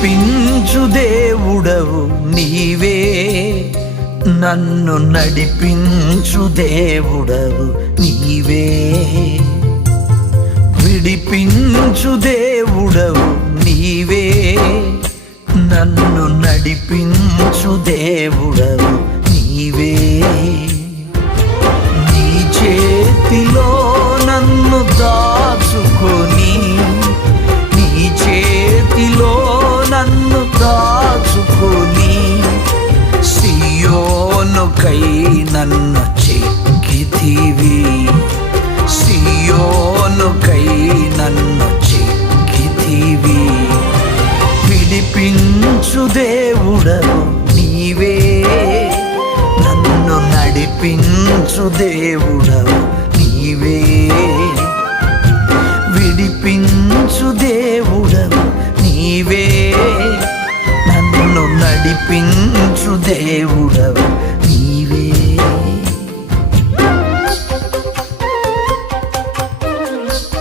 విడిపించు దేవుడవు నీవే, నన్ను నడిపించు దేవుడవు నీవే. విడిపించు దేవుడవు నీవే, నన్ను నడిపించు దేవుడవు నీవే. నీ చేతిలో నన్ను దాచుకొని, నీ చేతిలో నన్ను దాచుకొని, సియోనుకై నన్ను చెక్కితివి, సియోనుకై నన్ను చెక్కితివి. విడిపించు దేవుడవు నీవే, నన్ను నడిపించు దేవుడవు నీవే. విడిపించు దేవుడవు నీవే, నన్ను నడిపించు దేవుడవు